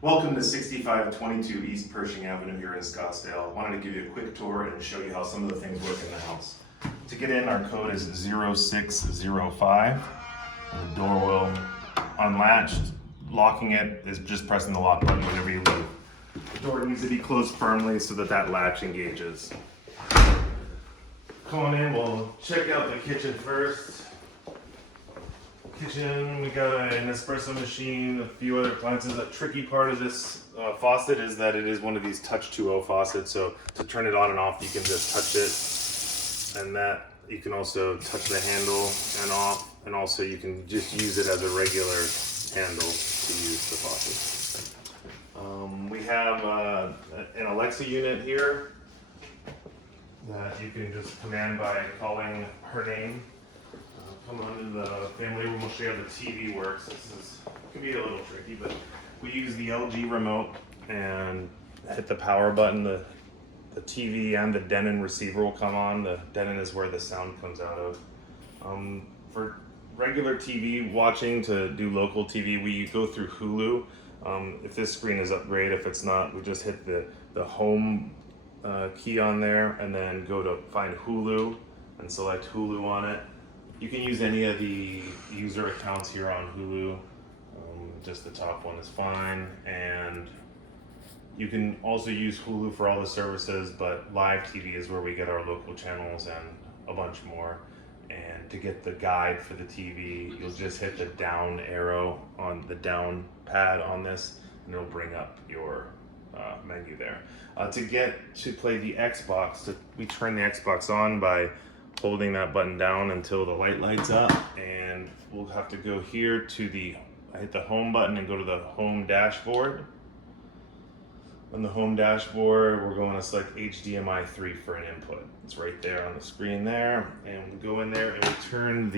Welcome to 6522 East Pershing Avenue here in Scottsdale. I wanted to give you a quick tour and show you how some of the things work in the house. To get in, our code is 0605. The door will unlatch. Locking it is just pressing the lock button whenever you leave. The door needs to be closed firmly so that that latch engages. Come on in, we'll check out the kitchen first. Kitchen, we got an espresso machine, a few other appliances. A tricky part of this faucet is that it is one of these touch 2.0 faucets, so to turn it on and off you can just touch it, and that you can also touch the handle and off, and also you can just use it as a regular handle to use the faucet. We have an Alexa unit here that you can just command by calling her name. Come on in the family room, we'll show you how the TV works. This can be a little tricky, but we use the LG remote and hit the power button. The TV and the Denon receiver will come on. The Denon is where the sound comes out of. For regular TV watching, to do local TV, we go through Hulu. If this screen is up, great. If it's not, we just hit the home key on there and then go to find Hulu and select Hulu on it. You can use any of the user accounts here on Hulu. Just the top one is fine. And you can also use Hulu for all the services, but live TV is where we get our local channels and a bunch more. And to get the guide for the TV, you'll just hit the down arrow on the down pad on this, and it'll bring up your menu there. To play the Xbox, we turn the Xbox on by holding that button down until the light lights up, and we'll have to go here to I hit the home button and go to the home dashboard. On the home dashboard, we're going to select HDMI 3 for an input. It's right there on the screen there, and we'll go in there and we turn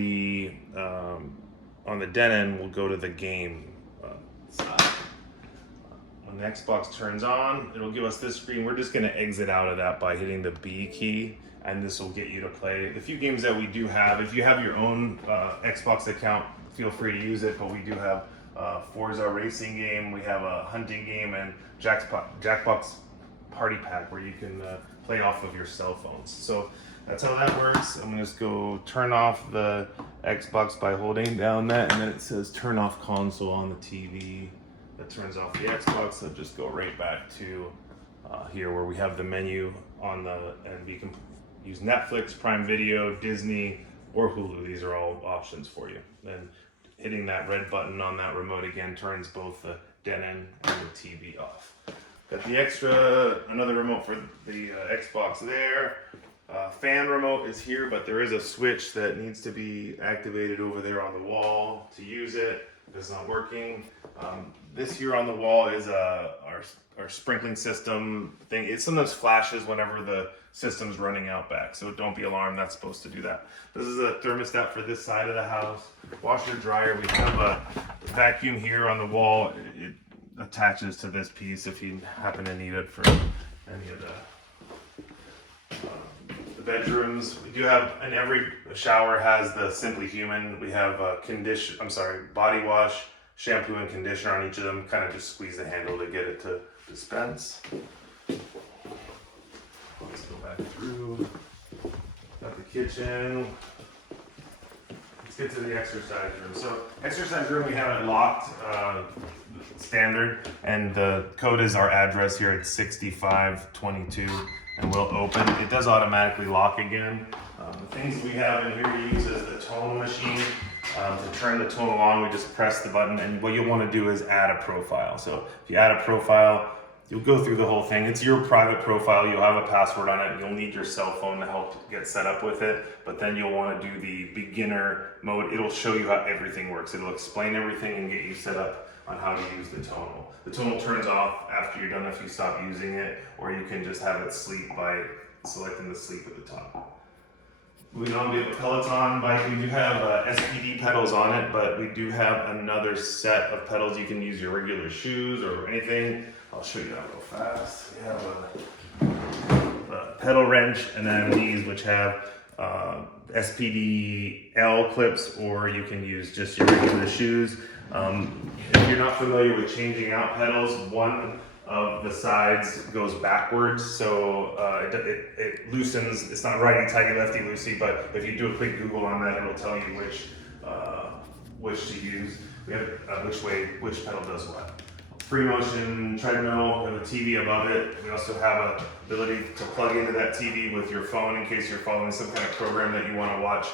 on the Denon, we'll go to the game side. When the Xbox turns on, it'll give us this screen. We're just gonna exit out of that by hitting the B key, and this will get you to play the few games that we do have. If you have your own Xbox account, feel free to use it, but we do have Forza racing game, we have a hunting game, and Jackbox Party Pack where you can play off of your cell phones. So that's how that works. I'm gonna just go turn off the Xbox by holding down that, and then it says turn off console on the TV. That turns off the Xbox, so just go right back to here where we have the menu and we can use Netflix, Prime Video, Disney, or Hulu. These are all options for you. Then hitting that red button on that remote again turns both the Denon and the TV off. Got another remote for the Xbox there. Fan remote is here, but there is a switch that needs to be activated over there on the wall to use it. It's not working. This here on the wall is our sprinkling system thing. It sometimes flashes whenever the system's running out back, so don't be alarmed, that's supposed to do that. This is a thermostat for this side of the house. Washer dryer, we have a vacuum here on the wall. It attaches to this piece if you happen to need it for any of the bedrooms. We do have, and every shower has the Simply Human. We have body wash, shampoo, and conditioner on each of them. Kind of just squeeze the handle to get it to dispense. Let's go back through. Got the kitchen. Let's get to the exercise room. So exercise room, we have it locked, standard, and the code is our address here at 6522, and we'll open. It does automatically lock again. The things we have in here to use is the tone machine. To turn the tone on, we just press the button, and what you'll want to do is add a profile. So if you add a profile, you'll go through the whole thing. It's your private profile. You'll have a password on it. You'll need your cell phone to help get set up with it, but then you'll want to do the beginner mode. It'll show you how everything works. It'll explain everything and get you set up on how to use the tonal. The tonal turns off after you're done if you stop using it, or you can just have it sleep by selecting the sleep at the top. Moving on, we have a Peloton bike. We do have SPD pedals on it, but we do have another set of pedals. You can use your regular shoes or anything. I'll show you that real fast. We have a pedal wrench, and then these which have SPD L clips, or you can use just your regular shoes. If you're not familiar with changing out pedals, one of the sides goes backwards, so it loosens. It's not righty tighty, lefty loosey, but if you do a quick Google on that, it'll tell you which to use. We have which pedal does what. Free motion treadmill with a TV above it. We also have a ability to plug into that TV with your phone in case you're following some kind of program that you want to watch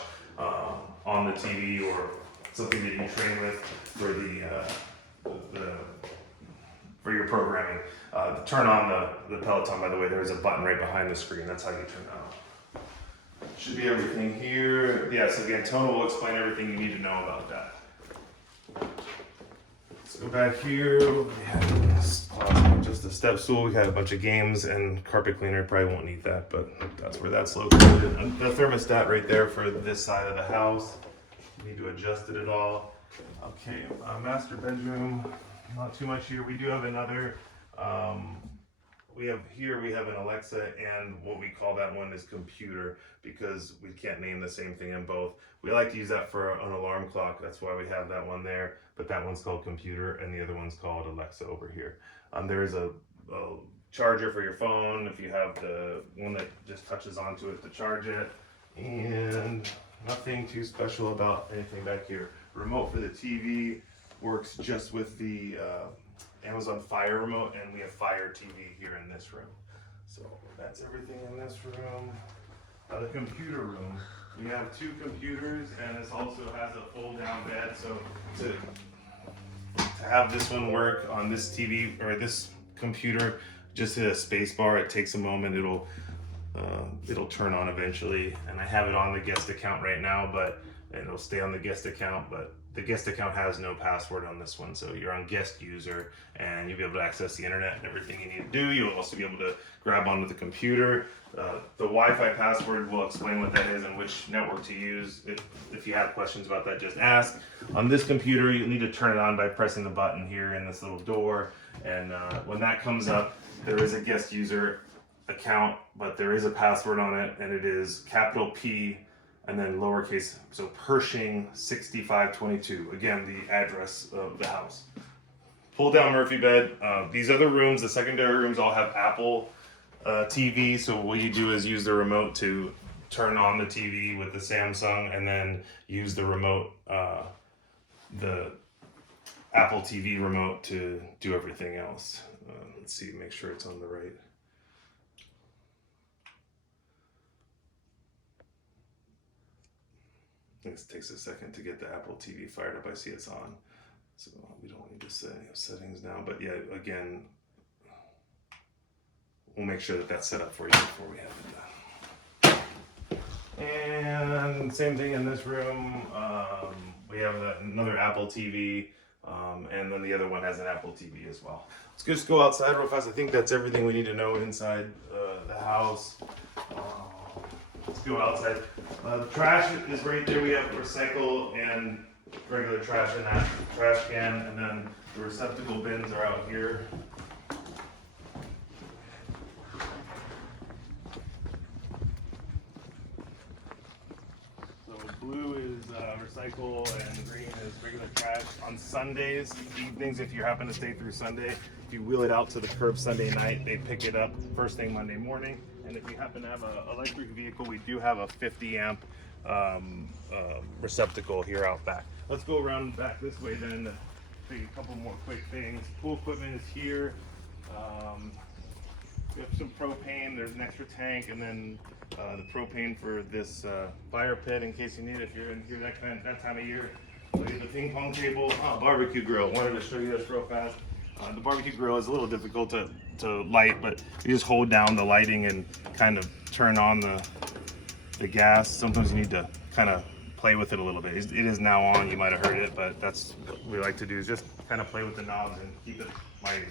on the TV, or something that you train with for for your programming. To turn on the Peloton, by the way, there's a button right behind the screen. That's how you turn it on. Should be everything here. Yeah, so again, Tona will explain everything you need to know about that. Let's go back here. We have this closet, just a step stool. We had a bunch of games and carpet cleaner. Probably won't need that, but that's where that's located. And the thermostat right there for this side of the house. Need to adjust it at all. Okay, master bedroom. Not too much here. We do have another. We have an Alexa, and what we call that one is computer, because we can't name the same thing in both. We like to use that for an alarm clock. That's why we have that one there. But that one's called computer, and the other one's called Alexa over here. There is a charger for your phone if you have the one that just touches onto it to charge it, and nothing too special about anything back here. Remote for the TV works just with the Amazon Fire remote, and we have Fire TV here in this room. So that's everything in this room. The computer room, we have 2 computers, and this also has a fold-down bed. So to have this one work on this TV or this computer, just hit a space bar. It takes a moment. It'll turn on eventually, and I have it on the guest account right now, but it'll stay on the guest account. But the guest account has no password on this one, so you're on guest user, and you'll be able to access the internet and everything you need to do. You'll also be able to grab onto the computer. The Wi-Fi password will explain what that is and which network to use. If you have questions about that, just ask. On this computer, you'll need to turn it on by pressing the button here in this little door, and when that comes up, there is a guest user account, but there is a password on it, and it is capital P and then lowercase, so Pershing 6522. Again, the address of the house. Pull down Murphy bed. These other rooms, the secondary rooms, all have Apple TV. So what you do is use the remote to turn on the TV with the Samsung, and then use the remote, the Apple TV remote, to do everything else. Let's see, make sure it's on the right. It takes a second to get the Apple TV fired up. I see it's on, so we don't need to set any settings now. But yeah, again, we'll make sure that that's set up for you before we have it done. And same thing in this room. We have another Apple TV, and then the other one has an Apple TV as well. Let's just go outside real fast. I think that's everything we need to know inside the house. Let's go outside. The trash is right there. We have recycle and regular trash in that trash can, and then the receptacle bins are out here. So blue is recycle, and green is regular trash. On Sundays, evenings, if you happen to stay through Sunday, if you wheel it out to the curb Sunday night, they pick it up first thing Monday morning. And if you happen to have an electric vehicle, we do have a 50 amp receptacle here out back. Let's go around back this way then to take a couple more quick things. Pool equipment is here. We have some propane. There's an extra tank, and then the propane for this fire pit in case you need it if you're in here that time of year. So you have the ping pong table, barbecue grill. Wanted to show you this real fast. The barbecue grill is a little difficult to light, but you just hold down the lighting and kind of turn on the gas. Sometimes you need to kind of play with it a little bit. It is now on, you might have heard it, but that's what we like to do, is just kind of play with the knobs and keep it lighting.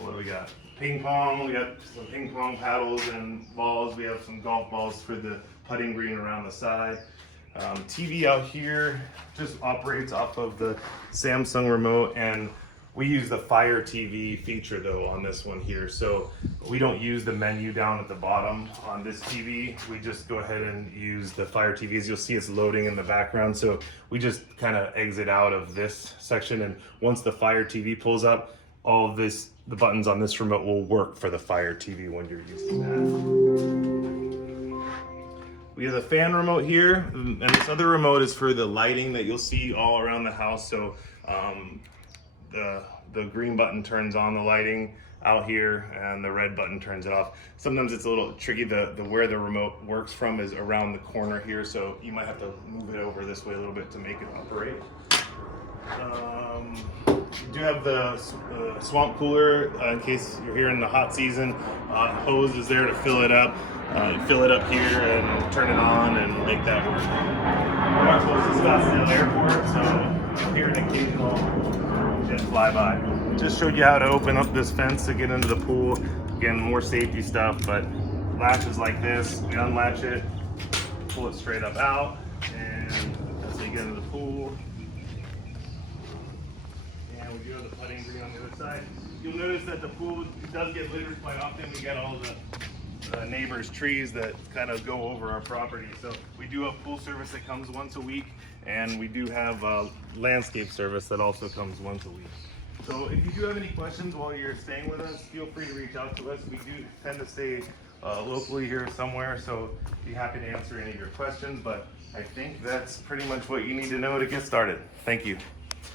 What do we got? Ping pong. We got some ping pong paddles and balls. We have some golf balls for the putting green around the side. TV out here just operates off of the Samsung remote, and We use the Fire TV feature though on this one here. So we don't use the menu down at the bottom on this TV. We just go ahead and use the Fire TVs. You'll see it's loading in the background. So we just kind of exit out of this section. And once the Fire TV pulls up, all of this, the buttons on this remote will work for the Fire TV when you're using that. We have the fan remote here, and this other remote is for the lighting that you'll see all around the house. So the green button turns on the lighting out here, and the red button turns it off. Sometimes it's a little tricky. The where the remote works from is around the corner here, so you might have to move it over this way a little bit to make it operate. You do have the swamp cooler in case you're here in the hot season. Hose is there to fill it up. Fill it up here and turn it on and make that work. We're not close to Scottsdale Airport, so here an occasional jet flyby. Just showed you how to open up this fence to get into the pool. Again, more safety stuff, but latches like this. We unlatch it, pull it straight up out, and that's how you get into the pool. And we do have the putting green on the other side. You'll notice that the pool does get littered quite often. We got all the neighbors' trees that kind of go over our property. So we do have pool service that comes once a week, and we do have landscape service that also comes once a week. So if you do have any questions while you're staying with us, feel free to reach out to us. We do tend to stay locally here somewhere, so be happy to answer any of your questions. But I think that's pretty much what you need to know to get started. Thank you.